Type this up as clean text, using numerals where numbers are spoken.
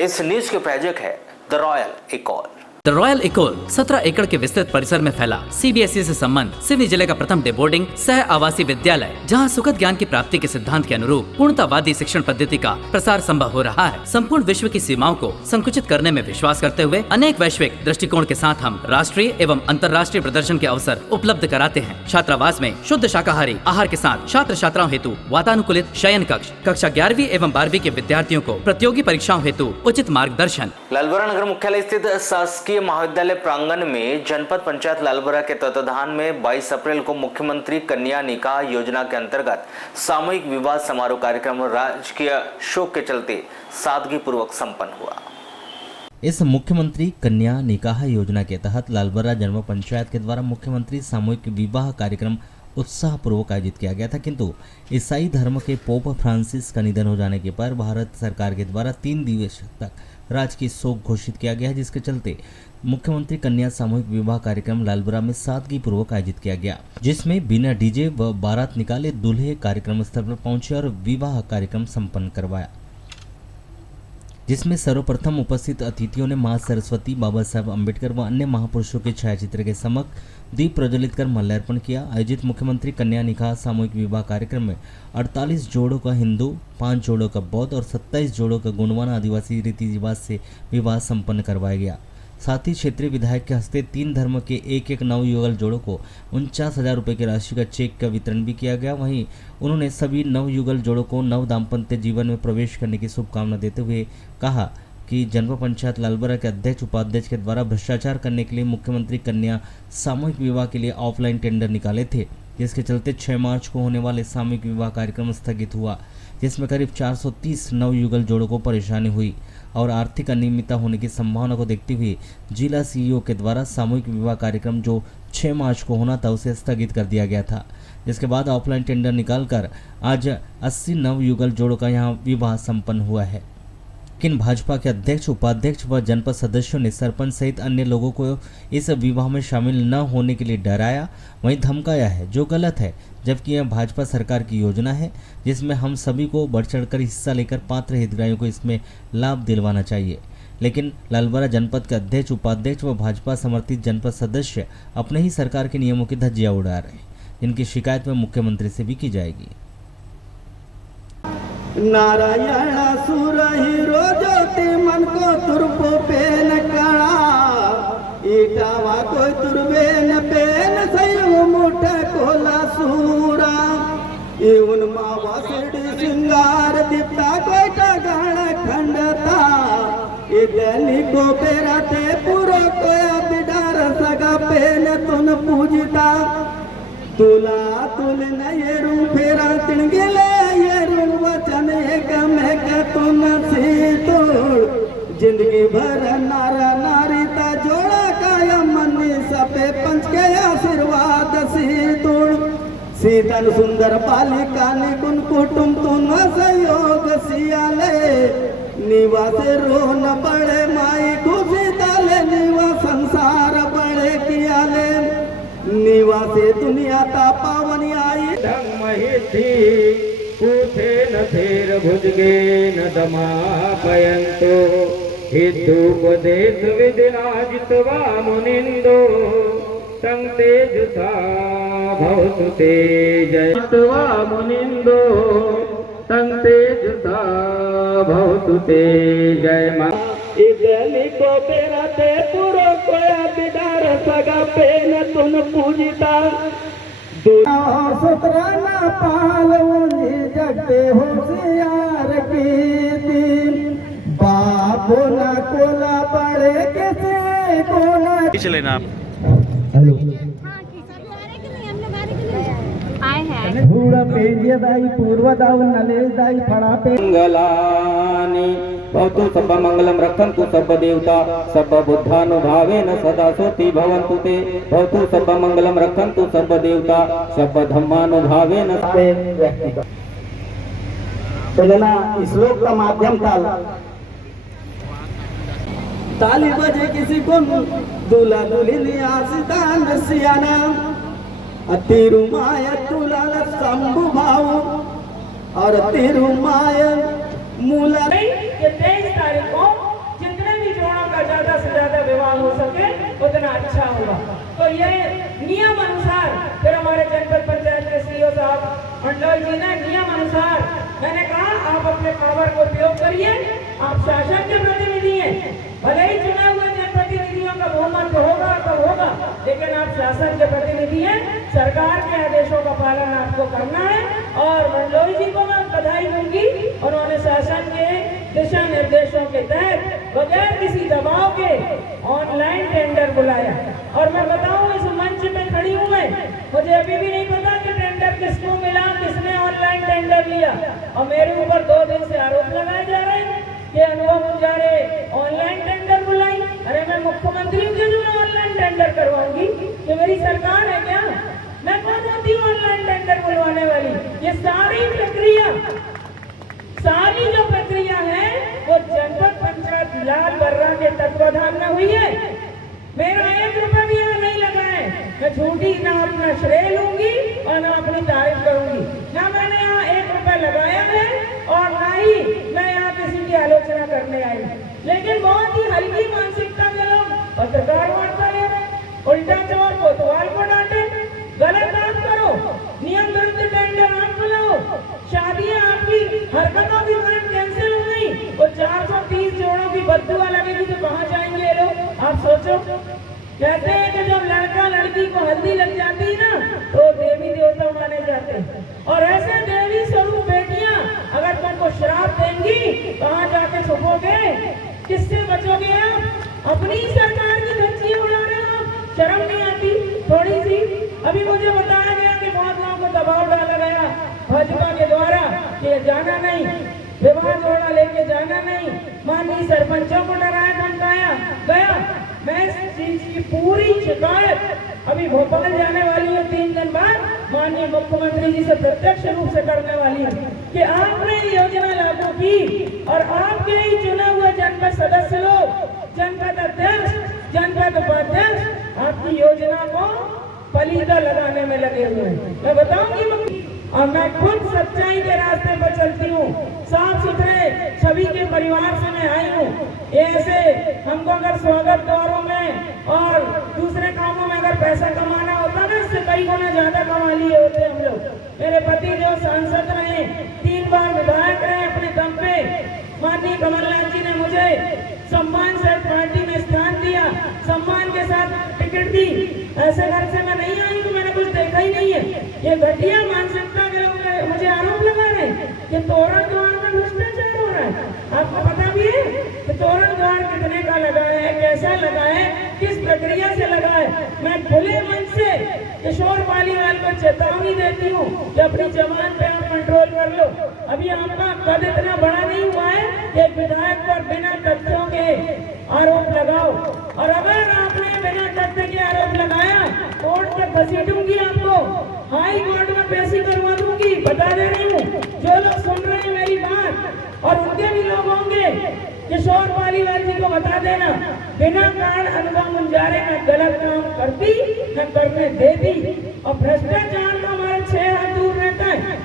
इस न्यूज के प्रायोजक है द रॉयल इकोल। द रॉयल इकोल 17 एकड़ के विस्तृत परिसर में फैला सीबीएसई से संबंध सिवनी जिले का प्रथम डे बोर्डिंग सह आवासीय विद्यालय, जहां सुखद ज्ञान की प्राप्ति के सिद्धांत के अनुरूप पूर्णतावादी शिक्षण पद्धति का प्रसार संभव हो रहा है। संपूर्ण विश्व की सीमाओं को संकुचित करने में विश्वास करते हुए अनेक वैश्विक दृष्टिकोण के साथ हम राष्ट्रीय एवं अंतर्राष्ट्रीय प्रदर्शन के अवसर उपलब्ध कराते हैं। छात्रावास में शुद्ध शाकाहारी आहार के साथ छात्र छात्राओं हेतु वातानुकूलित शयन कक्ष, कक्षा 11वीं एवं 12वीं के विद्यार्थियों को प्रतियोगी परीक्षाओं हेतु उचित मार्गदर्शन। लालबरा नगर मुख्यालय स्थित शासकीय महाविद्यालय प्रांगण में जनपद पंचायत लालबरा के तत्वाधान में 22 अप्रैल को मुख्यमंत्री कन्या निकाह योजना के अंतर्गत सामूहिक विवाह समारोह कार्यक्रम राजकीय शोक के चलते सादगी पूर्वक संपन्न हुआ। इस मुख्यमंत्री कन्या निकाह योजना के तहत लालबरा जनपद पंचायत के द्वारा मुख्यमंत्री सामूहिक विवाह कार्यक्रम उत्साहपूर्वक आयोजित किया गया था, किंतु ईसाई धर्म के पोप फ्रांसिस का निधन हो जाने के पर भारत सरकार के द्वारा 3 दिवस तक राजकीय शोक घोषित किया गया है, जिसके चलते मुख्यमंत्री कन्या सामूहिक विवाह कार्यक्रम लालबरा में सादगी पूर्वक आयोजित किया गया, जिसमें बिना डीजे व बारात निकाले दूल्हे कार्यक्रम स्थल पर पहुंचे और विवाह कार्यक्रम संपन्न करवाया, जिसमें सर्वप्रथम उपस्थित अतिथियों ने मां सरस्वती, बाबा साहब अम्बेडकर व अन्य महापुरुषों के छायाचित्र के समक्ष दीप प्रज्वलित कर माल्यार्पण किया। आयोजित मुख्यमंत्री कन्या निकाह सामूहिक विवाह कार्यक्रम में 48 जोड़ों का हिंदू, 5 जोड़ों का बौद्ध और 27 जोड़ों का गुणवान आदिवासी रीति रिवाज से विवाह संपन्न करवाया गया। साथ ही क्षेत्रीय विधायक के हस्ते 3 धर्म के एक नवयुगल जोड़ों को 49,000 रुपये की राशि का चेक का वितरण भी किया गया। वहीं उन्होंने सभी नवयुगल जोड़ों को नव दाम्पत्य जीवन में प्रवेश करने की शुभकामना देते हुए कहा कि जनपद पंचायत लालबरा के अध्यक्ष उपाध्यक्ष के द्वारा भ्रष्टाचार करने के लिए मुख्यमंत्री कन्या सामूहिक विवाह के लिए ऑफलाइन टेंडर निकाले थे, जिसके चलते 6 मार्च को होने वाले सामूहिक विवाह कार्यक्रम स्थगित हुआ, जिसमें करीब 430 नवयुगल जोड़ों को परेशानी हुई और आर्थिक अनियमितता होने की संभावना को देखते हुए जिला सीईओ के द्वारा सामूहिक विवाह कार्यक्रम जो 6 मार्च को होना था उसे स्थगित कर दिया गया था, जिसके बाद ऑफलाइन टेंडर निकालकर आज 80 नवयुगल जोड़ों का यहां विवाह संपन्न हुआ है। लेकिन भाजपा के अध्यक्ष, उपाध्यक्ष व जनपद सदस्यों ने सरपंच सहित अन्य लोगों को इस विवाह में शामिल न होने के लिए डराया, वहीं धमकाया है, जो गलत है, जबकि यह भाजपा सरकार की योजना है जिसमें हम सभी को बढ़ चढ़कर हिस्सा लेकर पात्र हितग्राहियों को इसमें लाभ दिलवाना चाहिए। लेकिन लालबरा जनपद के अध्यक्ष, उपाध्यक्ष व भाजपा समर्थित जनपद सदस्य अपने ही सरकार के नियमों की धज्जियां उड़ा रहे हैं, जिनकी शिकायत में मुख्यमंत्री से भी की जाएगी। नारायण सुर हीरो ज्योति मन को तुरपो पेन कड़ा ईटावा कोई तुरबेन पेन सयो मुठ कोला सूरा इवन मावा सिरडी सिंगार दीप्ता कोई टगण खंडता इदली को पेराते पुरो कोया बिडार सगा पेन तुन पूजिता तुला तुल नयरू फेरा तिणगिले येरू वचन एक में तुन सी तोड़ जिंदगी भर नारा नारीता जोड़ा काया मनी सपे पंच के आशीर्वाद सी तोड़ सीतन सुंदर बालिका निकुन कुटुम तुम सहयोग सियाले निवासे रोन बड़े माई खुशी ताले निवा संसार बड़े कियाले निवासे दुनिया ता पावनी आई धम्म हिद्धि पूथे न थेर भुजगे न दमापयन्तो हिद्धुपदेश विधिनाजित्वा मुनिन्दो तं तेजसा भवतु ते जयित्वा मुनिन्दो तं तेजसा भवतु ते जय मा इदली को पेराते पुरो कोया बिडार सगा पेन तुन पूजिता सुतराना पालवनी जगते होशियार की दिन बाबू ना कोला बड़े किसे कोला चले ना आप। हेलो आए हैं भूड़ा पेजिया दाई पूर्व दाव नलेश दाई फड़ा पे मंगलानि भवतु सब मंगलम रक्षन्तु सब देवता सब बुद्धानुभावेन सदा सोति भवन्तु ते भवतु सब मंगलम रक्षन्तु सब देवता सब धम्मानुभावेन पहला श्लोक का माध्यम ताली बजे किसी को दूल्हा दुल्हन आसिदान सियाना तिरुमाय तुलाल शंभु भाव और तिरुमाय मूला 23 तारीख को अच्छा होगा। तो ये नियम अनुसार फिर हमारे जनपद पंचायत के सीईओ साहब मंडल जी ने नियम अनुसार मैंने कहा आप अपने पावर को उपयोग करिए, आप शासन के प्रतिनिधि हैं, भले ही चुने हुए जनप्रतिनिधियों का बहुमत होगा तो होगा, लेकिन आप शासन के प्रतिनिधि हैं, सरकार के आदेशों का पालन आपको करना है। और मंडलोई जी को मैं बधाई दूंगी, उन्होंने शासन के दिशा निर्देशों के तहत बगैर किसी दबाव के ऑनलाइन टेंडर बुलाया। और मैं बताऊं इस मंच पे खड़ी हूं मैं, मुझे अभी भी नहीं पता कि टेंडर किसको मिला, किसने ऑनलाइन टेंडर लिया, और मेरे ऊपर 2 दिन से आरोप लगाए जा रहे हैं कि अनुभव मुंजारे ऑनलाइन टेंडर बुलाई। अरे मैं मुख्यमंत्री हूँ जो मैं ऑनलाइन टेंडर करवाऊंगी, कि मेरी सरकार है क्या? मैं कौन होती हूँ ऑनलाइन टेंडर बुलवाने वाली? ये सारी जो प्रक्रिया है वो जनपद पंचायत लाल बर्रा के तत्वाधान में हुई है। मेरा 1 रुपया भी यहाँ नहीं लगा है। मैं झूठी ना अपना श्रेय लूंगी और ना अपनी तारीफ करूंगी, ना मैंने यहाँ 1 रुपया लगाया है और ना ही मैं यहाँ किसी की आलोचना करने आई। लेकिन बहुत ही हल्की मानसिकता के लोग पत्रकार वार्ता ले रहे, उल्टा चोर कोतवाल को डांटे, गलत आप करो, नियम विरुद्ध टेंडर आप बुलाओ, शादियां आपकी हरकतों की कारण कैंसिल हो गई, वो 430 जोड़ों की बददुआ लगेगी तो कहाँ जाएंगे ये लोग? आप सोचो। कहते हैं कि जब लड़का लड़की को हल्दी लग जाती है ना तो देवी देवता माने जाते हैं, और ऐसे देवी स्वरूप बेटियां अगर तुमको श्राप देंगी कहाँ जाके छुपोगे? किससे बचोगे आप? अपनी सरकार की धज्जियां उड़ा रहे हो, शर्म नहीं आती थोड़ी सी? अभी मुझे बताया गया कि बहुत लोगों को दबाव डाला गया भाजपा के द्वारा कि जाना नहीं, विवाह जोड़ा लेके जाना नहीं, माननीय सरपंचों को डराया धमकाया गया। मैं इस चीज की पूरी शिकायत अभी भोपाल जाने वाली हूँ 3 दिन बाद, माननीय मुख्यमंत्री जी से प्रत्यक्ष रूप से करने वाली हूँ कि आपने ये योजना लागू की और आपके ही चुने हुए जनपद सदस्य लोग, जनपद अध्यक्ष, जनपद उपाध्यक्ष आपकी योजना को पलीदा लगाने में लगे हुए हैं। मैं बताऊंगी, और मैं खुद सच्चाई के रास्ते पर चलती हूँ, साफ सुथरे छवि के परिवार से मैं आई हूँ। ऐसे हमको अगर स्वागत द्वारों में और दूसरे कामों में अगर पैसा कमाना होता ना, इससे कई गुना ज्यादा कमा लिए होते हम लोग। मेरे पति जो सांसद रहे, 3 बार विधायक रहे अपने दम पे, माननीय कमलनाथ जी ने मुझे सम्मान से पार्टी में स्थान दिया, सम्मान के साथ टिकट दी। ऐसे घर से मैं नहीं आई हूँ, मैंने कुछ देखा ही नहीं है। ये घटिया मानसिकता के लोग मुझे आरोप लगा रहे हैं कि तोरण द्वार में भ्रष्टाचार हो रहा है। आपको पता भी है कि तोरण द्वार कितने का लगा है, कैसा लगा है, किस प्रक्रिया से लगा है? मैं खुले मन से किशोर पालीवाल को चेतावनी देती हूँ कि अपनी जबान पे आप कंट्रोल कर लो। अभी आपका कद इतना बड़ा नहीं हुआ है कि विधायक पर बिना तथ्यों के आरोप लगाओ, और अगर आपने बिना तथ्य के आरोप लगाया कोर्ट में घसीटूंगी, आपको हाई कोर्ट में पेशी करवा दूंगी, बता दे रही हूँ। जो लोग सुन रहे हैं मेरी बात, और उनके भी लोग होंगे, किशोर पालीवाल जी को बता देना, बिना कारण अनुभव मुंजारे न गलत काम करती न करने देती, और भ्रष्टाचार का हमारे 6 हाथ दूर रहता है।